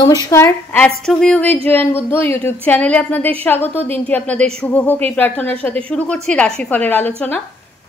নমস্কার, অ্যাস্ট্রোভিউ with join Buddha YouTube চ্যানেলে আপনাদের স্বাগত। দিনটি আপনাদের শুভ হোক এই প্রার্থনার সাথে শুরু করছি রাশিফলের আলোচনা।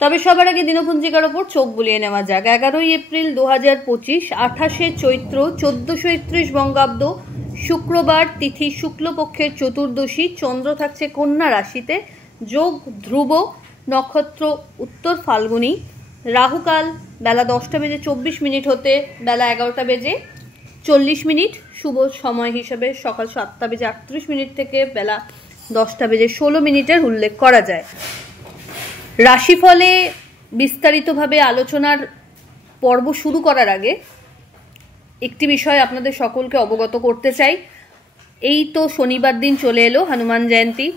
তবে সবার আগে দিনপঞ্জিকার ওপর চোখ বুলিয়ে নেওয়া যাক। 11ই এপ্রিল 2025, 28শে চৈত্র 1431 বঙ্গাব্দ, শুক্রবার, তিথি শুক্লপক্ষের চতুর্দশী, চন্দ্র থাকছে কন্যা রাশিতে, যোগ ধ্রুব, নক্ষত্র উত্তর ফাল্গুনী, রাহুকাল বেলা 10:24 হতে বেলা 11:40, শুভ সময় হিসেবে সকাল 7:38 থেকে বেলা 10:16 উল্লেখ করা যায়। রাশিফলে বিস্তারিতভাবে আলোচনার পর্ব শুরু করার আগে একটি বিষয় আপনাদের সকলকে অবগত করতে চাই। এই তো শনিবার দিন চলে এলো হনুমান জয়ন্তী।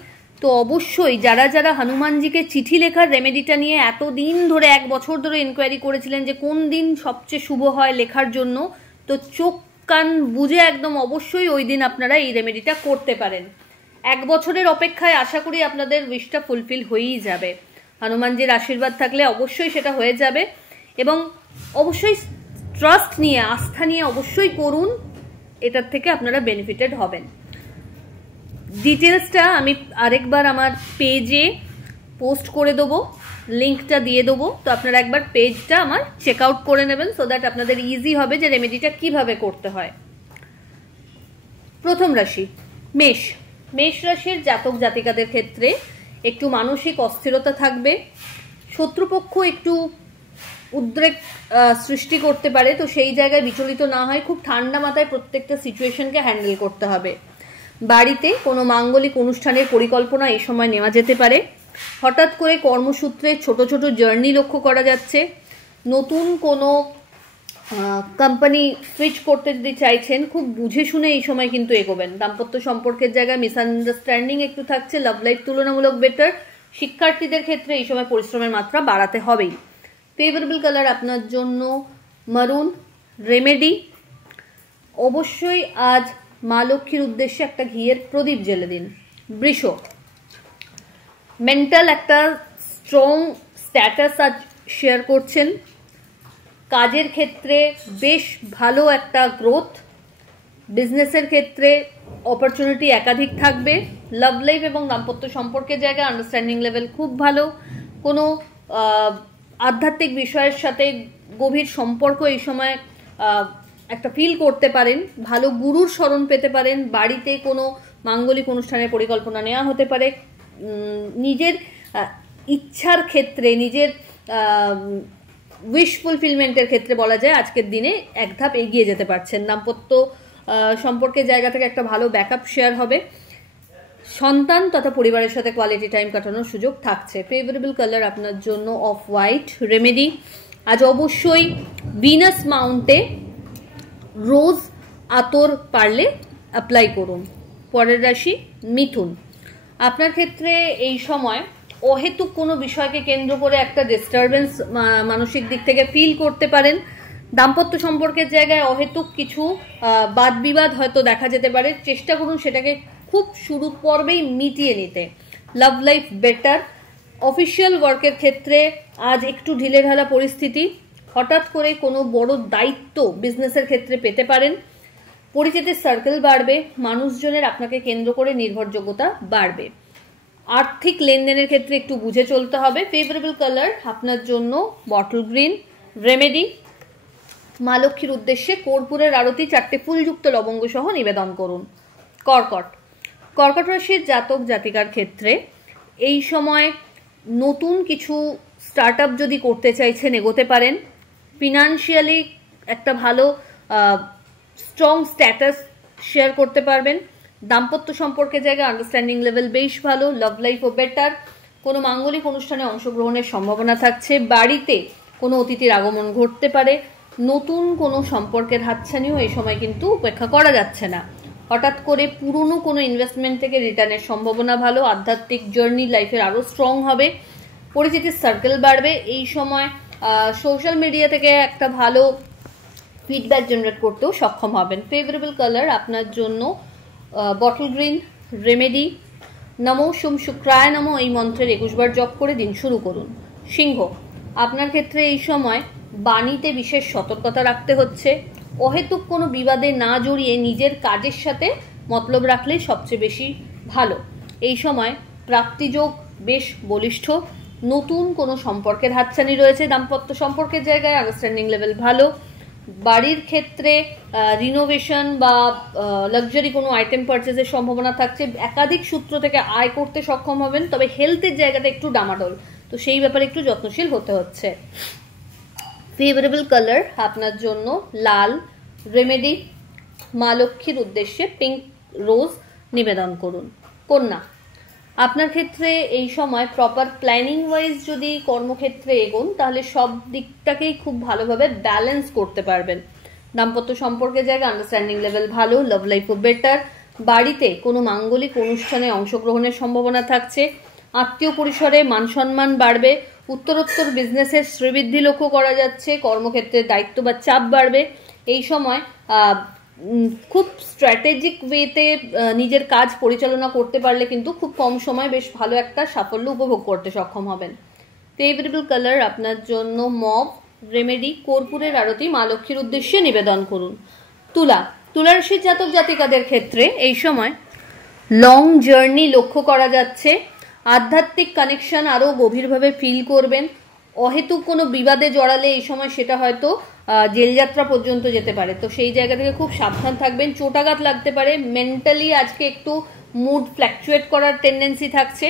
তো অবশ্যই যারা যারা হনুমানজিকে চিঠি লেখার রেমেডিটা নিয়ে এতদিন ধরে, 1 বছর ধরে ইনকোয়ারি করেছিলেন যে কোন দিন সবচেয়ে শুভ হয় লেখার জন্য, তো চোখ কান বুঝে একদম অবশ্যই ওই দিন আপনারা এই রেমেডিটা করতে পারেন। 1 বছরের অপেক্ষায় আশা করি আপনাদের উইশটা ফুলফিল হয়েই যাবে। হনুমানজির আশীর্বাদ থাকলে অবশ্যই সেটা হয়ে যাবে, এবং অবশ্যই ট্রাস্ট নিয়ে, আস্থা নিয়ে অবশ্যই করুন, এটার থেকে আপনারা বেনিফিটেড হবেন। ডিটেলসটা আমি আরেকবার আমার পেজে পোস্ট করে দেবো, লিঙ্কটা দিয়ে দেবো। তো আপনারা একবার পেজটা আমার চেক আউট করে নেবেন, সো দ্যাট আপনাদের ইজি হবে যে রেমেডিটা কিভাবে করতে হয়। প্রথম রাশি মেষ। মেষ রাশির জাতক জাতিকাদের ক্ষেত্রে একটু মানসিক অস্থিরতা থাকবে, শত্রুপক্ষ একটু উদ্রেক সৃষ্টি করতে পারে, তো সেই জায়গায় বিচলিত না হয় খুব ঠান্ডা মাথায় প্রত্যেকটা সিচুয়েশনকে হ্যান্ডেল করতে হবে। বাড়িতে কোনো মাঙ্গলিক অনুষ্ঠানের পরিকল্পনা এই সময় নেওয়া যেতে পারে। হঠাৎ করে কর্মসূত্রে ছোট ছোট জার্নি লক্ষ্য করা যাচ্ছে। নতুন কোনো কোম্পানি সুইচ করতে যদি চাইছেন, খুব বুঝে শুনে এই সময় কিন্তু এগোবেন। দাম্পত্য সম্পর্কের জায়গায় মিসআন্ডারস্ট্যান্ডিং একটু থাকছে, লাভ লাইফ তুলনামূলক বেটার। শিক্ষার্থীদের ক্ষেত্রে এই সময় পরিশ্রমের মাত্রা বাড়াতে হবেই। ফেভারেবল কালার আপনার জন্য মারুন। রেমেডি অবশ্যই আজ মা লক্ষ্মীর উদ্দেশ্যে একটা ঘিয়ের প্রদীপ জ্বেলে দিন। বৃষ। মেন্টাল একটা স্ট্রং স্ট্যাটাস আজ শেয়ার করছেন। কাজের ক্ষেত্রে বেশ ভালো একটা গ্রোথ। বিজনেসের ক্ষেত্রে অপরচুনিটি একাধিক থাকবে। লাভ লাইফ এবং দাম্পত্য সম্পর্কের জায়গায় আন্ডারস্ট্যান্ডিং লেভেল খুব ভালো। কোনো আধ্যাত্মিক বিষয়ের সাথে গভীর সম্পর্ক এই সময় একটা ফিল করতে পারেন। ভালো গুরুর শরণ পেতে পারেন। বাড়িতে কোনো মাঙ্গলিক অনুষ্ঠানের পরিকল্পনা নেওয়া হতে পারে। নিজের ইচ্ছার ক্ষেত্রে, নিজের উইশ ফুলফিলমেন্টের ক্ষেত্রে বলা যায় আজকের দিনে এক ধাপ এগিয়ে যেতে পারছেন। দাম্পত্য সম্পর্কের জায়গা থেকে একটা ভালো ব্যাকআপ শেয়ার হবে। সন্তান তথা পরিবারের সাথে কোয়ালিটি টাইম কাটানোর সুযোগ থাকছে। ফেভারেবল কালার আপনার জন্য অফ হোয়াইট। রেমেডি আজ অবশ্যই ভিনাস মাউন্টে রোজ আতর পারলে অ্যাপ্লাই করুন। পরের রাশি মিথুন। আপনার ক্ষেত্রে এই সময় অহেতুক কোনো বিষয়কে কেন্দ্র করে একটা ডিস্টারবেন্স মানসিক দিক থেকে ফিল করতে পারেন। দাম্পত্য সম্পর্কের জায়গায় অহেতুক কিছু বাদ বিবাদ হয়তো দেখা যেতে পারে। চেষ্টা করুন সেটাকে খুব শুরু পর্বেই মিটিয়ে নিতে। Love life better. অফিসিয়াল ওয়ার্কের ক্ষেত্রে আজ একটু ঢিলেঢালা পরিস্থিতি। হঠাৎ করে কোনো বড় দায়িত্ব বিজনেসের ক্ষেত্রে পেতে পারেন। পরিচিতির সার্কেল বাড়বে। মানুষজনের আপনাকে কেন্দ্র করে নির্ভরযোগ্যতা বাড়বে। আর্থিক লেনদেনের ক্ষেত্রে একটু বুঝে চলতে হবে। ফেভারেবল কালার আপনার জন্য বটল গ্রিন। রেমেডি মা লক্ষ্মীর উদ্দেশ্যে কর্পূরের আরতি 4টে ফুলযুক্ত লবঙ্গ সহ নিবেদন করুন। কর্কট। কর্কট রাশির জাতক জাতিকার ক্ষেত্রে এই সময় নতুন কিছু স্টার্ট আপ যদি করতে চাইছেন এগোতে পারেন। ফিনান্সিয়ালি একটা ভালো স্ট্রং স্ট্যাটাস শেয়ার করতে পারবেন। দাম্পত্য সম্পর্কের জায়গায় আন্ডারস্ট্যান্ডিং লেভেল বেশ ভালো। লাভ লাইফও বেটার। কোনো মাঙ্গলিক অনুষ্ঠানে অংশগ্রহণের সম্ভাবনা থাকছে। বাড়িতে কোনো অতিথির আগমন ঘটতে পারে। নতুন কোনো সম্পর্কের হাতছানিও এই সময় কিন্তু উপেক্ষা করা যাচ্ছে না। হঠাৎ করে পুরনো কোনো ইনভেস্টমেন্ট থেকে রিটার্নের সম্ভাবনা ভালো। আধ্যাত্মিক জার্নি লাইফের আরও স্ট্রং হবে। পরিচিতির সার্কেল বাড়বে। এই সময় সোশ্যাল মিডিয়া থেকে একটা ভালো ফিডব্যাক জেনারেট করতেও সক্ষম হবেন। ফেভারেবল কালার আপনার জন্য বটল গ্রিন। রেমেডি নমো সোম শুক্রায় নমো এই মন্ত্রের 21 বার জপ করে দিন শুরু করুন। সিংহ। আপনার ক্ষেত্রে এই সময় বাণীতে বিশেষ সতর্কতা রাখতে হচ্ছে। অহেতুক কোনো বিবাদে না জড়িয়ে নিজের কাজের সাথে মতলব রাখলেই সবচেয়ে বেশি ভালো। এই সময় প্রাপ্তিযোগ বেশ বলিষ্ঠ, নতুন কোনো সম্পর্কের হাতছানি রয়েছে। দাম্পত্য সম্পর্কের জায়গায় আন্ডারস্ট্যান্ডিং লেভেল ভালো। বাড়ির ক্ষেত্রে রিনোভেশন বা লাক্সারি কোনো আইটেম পারচেজের সম্ভাবনা থাকছে। একাধিক সূত্র থেকে আয় করতে সক্ষম হবেন, তবে হেলথের জায়গাটা একটু ডামাডোল, তো সেই ব্যাপারে একটু যত্নশীল হতে হচ্ছে। ফেভারেবল কালার আপনার জন্য লাল। রেমেডি, মা লক্ষ্মীর উদ্দেশ্যে পিঙ্ক রোজ নিবেদন করুন। কন্যা, আপনার ক্ষেত্রে এই সময় প্রপার প্ল্যানিং ওয়াইজ যদি কর্মক্ষেত্রে এগোন তাহলে সব দিকটাকেই খুব ভালোভাবে ব্যালেন্স করতে পারবেন। দাম্পত্য সম্পর্কের জায়গায় আন্ডারস্ট্যান্ডিং লেভেল ভালো, লাভ লাইফও বেটার। বাড়িতে কোনো মাঙ্গলিক অনুষ্ঠানে অংশগ্রহণের সম্ভাবনা থাকছে। আত্মীয় পরিসরে মান সম্মান বাড়বে। উত্তরোত্তর বিজনেসের শ্রীবৃদ্ধি লক্ষ্য করা যাচ্ছে। কর্মক্ষেত্রে দায়িত্ব বা চাপ বাড়বে। এই সময় খুব স্ট্র্যাটেজিক ওয়েতে নিজের কাজ পরিচালনা করতে পারলে কিন্তু খুব কম সময় বেশ ভালো একটা সাফল্য উপভোগ করতে সক্ষম হবেন। ফেভারেবল কালার আপনার জন্য মভ। রেমেডি, কর্পূরের আরতি মা লক্ষ্মীর উদ্দেশ্যে নিবেদন করুন। তুলা, তুলা রাশির জাতক জাতিকাদের ক্ষেত্রে এই সময় লং জার্নি লক্ষ্য করা যাচ্ছে। আধ্যাত্মিক কানেকশন আরও গভীরভাবে ফিল করবেন। অহেতুক কোনো বিবাদে জড়ালে এই সময় সেটা হয়তো জেলযাত্রা পর্যন্ত যেতে পারে, তো সেই জায়গা থেকে খুব সাবধান থাকবেন। চোটাঘাত লাগতে পারে। মেন্টালি আজকে একটু মুড ফ্ল্যাকচুয়েট করার টেন্ডেন্সি থাকছে।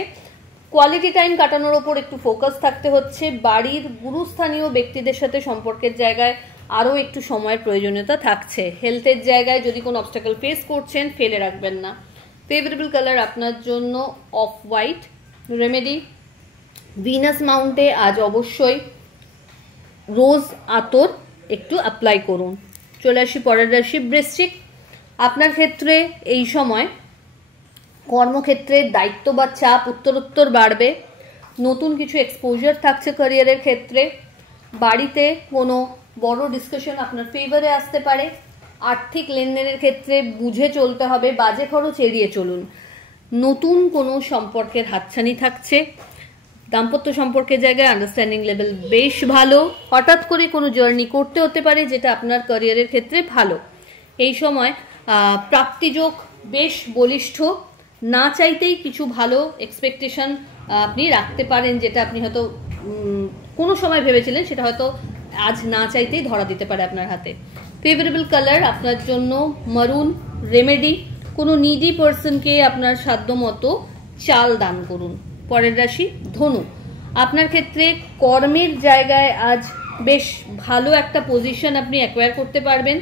কোয়ালিটি টাইম কাটানোর ওপর একটু ফোকাস থাকতে হচ্ছে। বাড়ির গুরুস্থানীয় ব্যক্তিদের সাথে সম্পর্কের জায়গায় আরও একটু সময়ের প্রয়োজনীয়তা থাকছে। হেলথের জায়গায় যদি কোনো অবস্টাকল ফেস করছেন ফেলে রাখবেন না। ফেভারেবল কালার আপনার জন্য অফ হোয়াইট। রেমেডি, ভিনাস মাউন্টে আজ অবশ্যই রোজ আতর একটু অ্যাপ্লাই করুন। চলে আসি পরের রাশি বৃশ্চিক। আপনার ক্ষেত্রে এই সময় কর্মক্ষেত্রে দায়িত্ব বা চাপ উত্তরোত্তর বাড়বে। নতুন কিছু এক্সপোজার থাকছে ক্যারিয়ারের ক্ষেত্রে। বাড়িতে কোনো বড় ডিসকাশন আপনার ফেভারে আসতে পারে। আর্থিক লেনদেনের ক্ষেত্রে বুঝে চলতে হবে, বাজে খরচ এড়িয়ে চলুন। নতুন কোনো সম্পর্কের হাতছানি থাকছে। দাম্পত্য সম্পর্কের জায়গায় আন্ডারস্ট্যান্ডিং লেভেল বেশ ভালো। হঠাৎ করে কোনো জার্নি করতে হতে পারে যেটা আপনার ক্যারিয়ারের ক্ষেত্রে ভালো। এই সময় প্রাপ্তিযোগ বেশ বলিষ্ঠ। না চাইতেই কিছু ভালো এক্সপেকটেশন আপনি রাখতে পারেন, যেটা আপনি হয়তো কোনো সময় ভেবেছিলেন সেটা হয়তো আজ না চাইতেই ধরা দিতে পারে আপনার হাতে। ফেভারেবল কালার আপনার জন্য মারুন। রেমেডি, কোনো নিডি পার্সনকে আপনার সাধ্য মতো চাল দান করুন। পরের রাশি ধনু। আপনার ক্ষেত্রে কর্মের জায়গায় আজ বেশ ভালো একটা পজিশন আপনি অ্যাকোয়ার করতে পারবেন।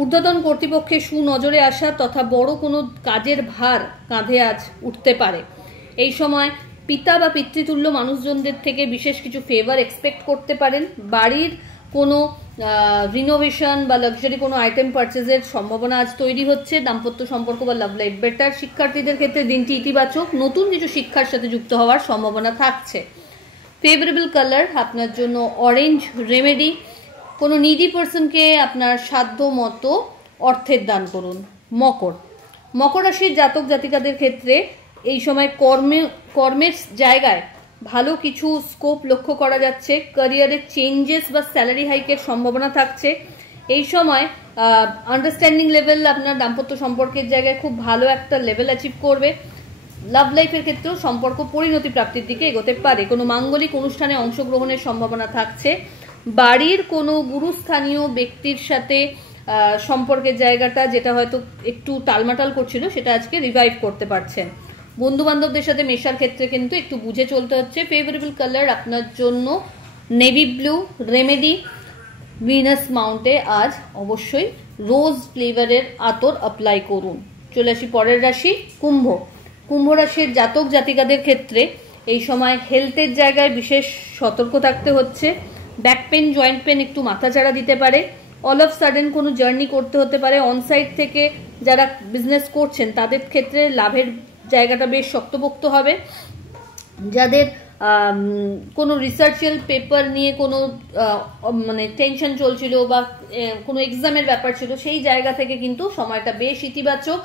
ঊর্ধ্বতন কর্তৃপক্ষের সুনজরে আসা তথা বড় কোনো কাজের ভার কাঁধে আজ উঠতে পারে। এই সময় পিতা বা পিতৃতুল্য মানুষজনদের থেকে বিশেষ কিছু ফেভার এক্সপেক্ট করতে পারেন। বাড়ির কোনো রিনোভেশন বা লাক্সারি কোনো আইটেম পারচেজের সম্ভাবনা আজ তৈরি হচ্ছে। দাম্পত্য সম্পর্ক বা লাভ লাইফ বেটার। শিক্ষার্থীদের ক্ষেত্রে দিনটি ইতিবাচক। নতুন কিছু শিক্ষার সাথে যুক্ত হওয়ার সম্ভাবনা থাকছে। ফেভারেবল কালার আপনার জন্য অরেঞ্জ। রেমেডি, কোনো নিডি পার্সনকে আপনার সাধ্য মতো অর্থের দান করুন। মকর, মকর রাশির জাতক জাতিকাদের ক্ষেত্রে এই সময় কর্মের জায়গায় ভালো কিছু স্কোপ লক্ষ্য করা যাচ্ছে। ক্যারিয়ারের চেঞ্জেস বা স্যালারি হাইকের সম্ভাবনা থাকছে। এই সময় আন্ডারস্ট্যান্ডিং লেভেল আপনার দাম্পত্য সম্পর্কের জায়গায় খুব ভালো একটা লেভেল অ্যাচিভ করবে। লাভ লাইফের ক্ষেত্রেও সম্পর্ক পরিণতি প্রাপ্তির দিকে এগোতে পারে। কোনো মাঙ্গলিক অনুষ্ঠানে অংশগ্রহণের সম্ভাবনা থাকছে। বাড়ির কোনো গুরুস্থানীয় ব্যক্তির সাথে সম্পর্কের জায়গাটা যেটা হয়তো একটু টালমাটাল করছিল সেটা আজকে রিভাইভ করতে পারছেন। বন্ধু বান্ধবদের সাথে মেশার ক্ষেত্রে কিন্তু একটু বুঝে চলতে হচ্ছে। ফেভারেবল কালার আপনার জন্য নেভি ব্লু। রেমেডি, ভিনাস মাউন্টে আজ অবশ্যই রোজ ফ্লেভারের আতর অ্যাপ্লাই করুন। চলে আসি পরের রাশি কুম্ভ। কুম্ভ রাশির জাতক জাতিকাদের ক্ষেত্রে এই সময় হেলথের জায়গায় বিশেষ সতর্ক থাকতে হচ্ছে। ব্যাক পেন, জয়েন্ট পেন একটু মাথাচাড়া দিতে পারে। অল অফ সাডেন কোনো জার্নি করতে হতে পারে। অনসাইট থেকে যারা বিজনেস করছেন তাদের ক্ষেত্রে লাভের জায়গাটা বেশ শক্তপোক্ত হবে। যাদের কোনো রিসার্চিয়াল পেপার নিয়ে কোনো মানে টেনশন চলছিল বা কোনো এক্সামের ব্যাপার ছিল সেই জায়গা থেকে কিন্তু সময়টা বেশ ইতিবাচক।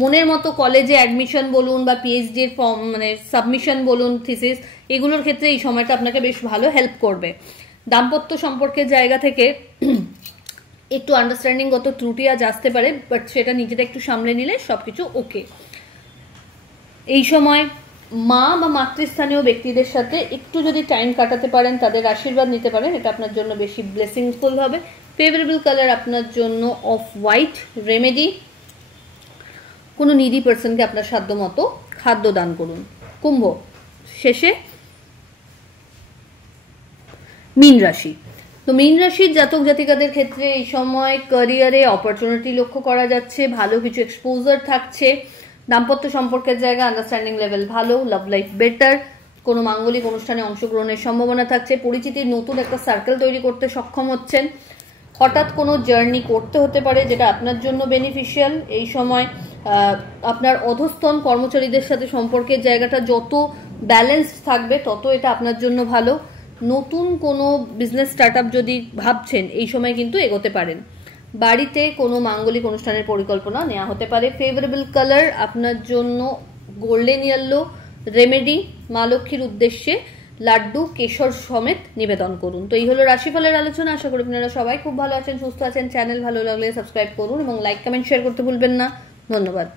মনের মতো কলেজে অ্যাডমিশন বলুন বা পিএইচডির ফর্ম মানে সাবমিশন বলুন, থিসিস, এগুলোর ক্ষেত্রে এই সময়টা আপনাকে বেশ ভালো হেল্প করবে। দাম্পত্য সম্পর্কের জায়গা থেকে একটু আন্ডারস্ট্যান্ডিংগত ত্রুটি আজ আসতে পারে, বাট সেটা নিজেরা একটু সামলে নিলে সব কিছু ওকে। এই সময় মা বা মাতৃস্থানীয় ব্যক্তিদের সাথে একটু যদি টাইম কাটাতে পারেন, তাদের আশীর্বাদ নিতে পারেন, এটা আপনার জন্য বেশি ব্লেসিংফুল হবে। ফেভারেবল কালার আপনার জন্য অফ হোয়াইট। রেমেডি, কোনো নিডি পার্সনকে আপনার সাধ্য মতো খাদ্য দান করুন। কুম্ভ, শেষে মীন রাশি। তো মীন রাশির জাতক জাতিকাদের ক্ষেত্রে এই সময় ক্যারিয়ারে অপরচুনিটি লক্ষ্য করা যাচ্ছে, ভালো কিছু এক্সপোজার থাকছে, দাম্পত্য সম্পর্কের জায়গা আন্ডারস্ট্যান্ডিং লেভেল ভালো, লাভ লাইফ বেটার, কোনো মাঙ্গলিক অনুষ্ঠানে অংশগ্রহণের সম্ভাবনা থাকছে, পরিচিতির নতুন একটা সার্কেল তৈরি করতে সক্ষম হচ্ছেন, হঠাৎ কোনো জার্নি করতে হতে পারে যেটা আপনার জন্য বেনিফিশিয়াল। এই সময় আপনার অধস্তন কর্মচারীদের সাথে সম্পর্কের জায়গাটা যত ব্যালেন্সড থাকবে তত এটা আপনার জন্য ভালো। নতুন কোনো বিজনেস স্টার্ট আপ যদি ভাবছেন এই সময় কিন্তু এগোতে পারেন। বাড়িতে কোনো মাঙ্গলিক অনুষ্ঠানের পরিকল্পনা নেওয়া হতে পারে। ফেভারেবল কালার আপনার জন্য গোল্ডেন ইয়েলো। রেমেডি, মা লক্ষ্মীর উদ্দেশ্যে লাড্ডু কেশর সমেত নিবেদন করুন। তো এই হলো রাশিফলের আলোচনা। আশা করি আপনারা সবাই খুব ভালো আছেন, সুস্থ আছেন। চ্যানেল ভালো লাগলে সাবস্ক্রাইব করুন এবং লাইক কমেন্ট শেয়ার করতে ভুলবেন না। ধন্যবাদ।